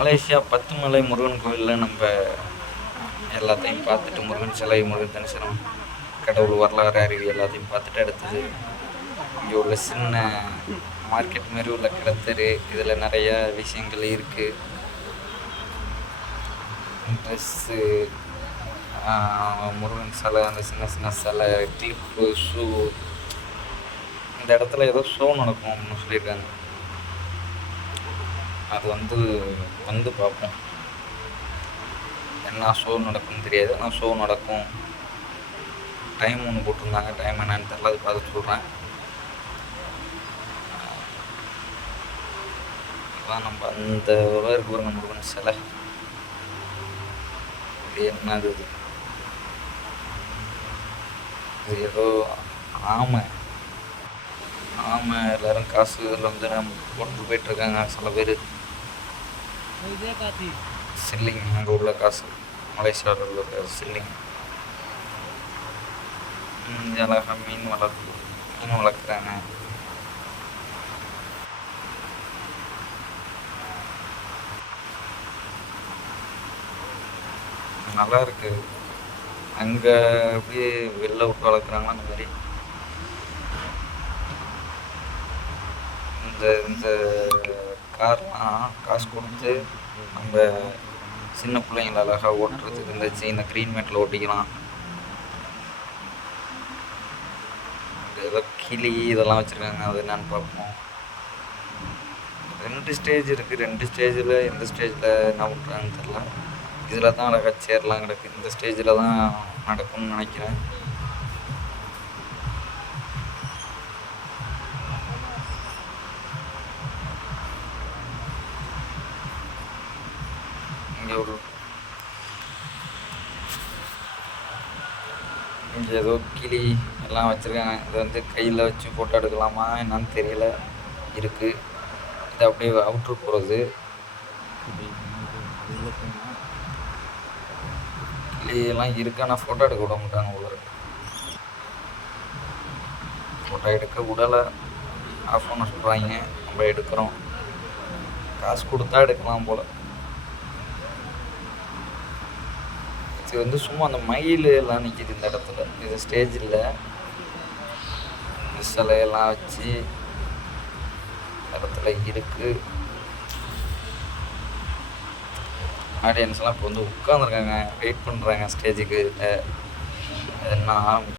Malaysia Batumalai Murugan கோயிலில் நம்ம எல்லாத்தையும் பார்த்துட்டு முருகன் சிலை முருகன் தரிசனம் கடவுள் வரலாறு அறிவு எல்லாத்தையும் பார்த்துட்டு அடுத்தது இங்கே உள்ள சின்ன மார்க்கெட் மாரி உள்ள கடத்தரு இதில் நிறைய விஷயங்கள் இருக்குது ட்ரெஸ்ஸு முருகன் சிலை அந்த சின்ன சின்ன சிலை கிளிப்பு ஷூ இந்த இடத்துல ஏதோ ஷோ நடக்கும் அப்படின்னு சொல்லியிருக்காங்க. அது வந்து வந்து பார்ப்போம். என்ன ஷோ நடக்கும்னு தெரியாது. ஆனால் ஷோ நடக்கும். டைம் ஒன்று போட்டிருந்தாங்க. டைம் என்னன்னு தெரியல. அது பார்த்து சொல்கிறேன் அதான் நம்ம அந்த இருக்கு பாருங்க முருகன் சிலை. இது என்னது இது? இது ஏதோ ஆமை. ஆமை எல்லோரும் காசு இதில் வந்து நம்ம கொண்டு போயிட்டுருக்காங்க சில பேர். சில்லிங் அங்கே உள்ள காசு. மலேசியாவில் உள்ள காசு சில்லிங். அழகாக மீன் வளர்ப்பு மீன் வளர்க்குறாங்க. நல்லா இருக்கு. அங்கே அப்படியே வெளில விட்டு வளர்க்குறாங்களோ அந்த மாதிரி? இந்த இந்த கார்லாம் காசு கொடுத்து நம்ம சின்ன பிள்ளைங்கள அழகாக ஓட்டுறதுக்கு இருந்துச்சு இந்த க்ரீன் மேட்டில் ஓட்டிக்கலாம் ஏதோ கிளி இதெல்லாம் வச்சுருக்காங்க அது என்னன்னு பார்ப்போம். ரெண்டு ஸ்டேஜ் இருக்குது ரெண்டு ஸ்டேஜில் எந்த ஸ்டேஜில் என்ன பண்ணுறாங்கன்னு தெரில இதில் தான் அழகாக சேர்லாம் கிடக்கு. இந்த ஸ்டேஜில் தான் நடக்கும்னு நினைக்கிறேன். எவ்வளோ இங்கே ஏதோ கிளி எல்லாம் வச்சுருக்காங்க. இதை வந்து கையில் வச்சு ஃபோட்டோ எடுக்கலாமா என்னன்னு தெரியல. இருக்குது இது அப்படியே அவுட்ரு போகிறது கிளியெல்லாம் இருக்கு. ஆனால் ஃபோட்டோ எடுக்க விட மாட்டாங்க உள்ள ஃபோட்டோ எடுக்க விடலை. ஆஃப் பண்ண சொல்கிறாங்க நம்ம எடுக்கிறோம். காசு கொடுத்தா எடுக்கலாம் போல். இது வந்து சும்மா அந்த மயில் எல்லாம் நிற்கிது இந்த இடத்துல. இது ஸ்டேஜ் இல்லை. சிலையெல்லாம் வச்சு இடத்துல இருக்குது ஆடியன்ஸ்லாம் இப்போ வந்து உட்காந்துருக்காங்க வெயிட் பண்ணுறாங்க ஸ்டேஜுக்கு என்ன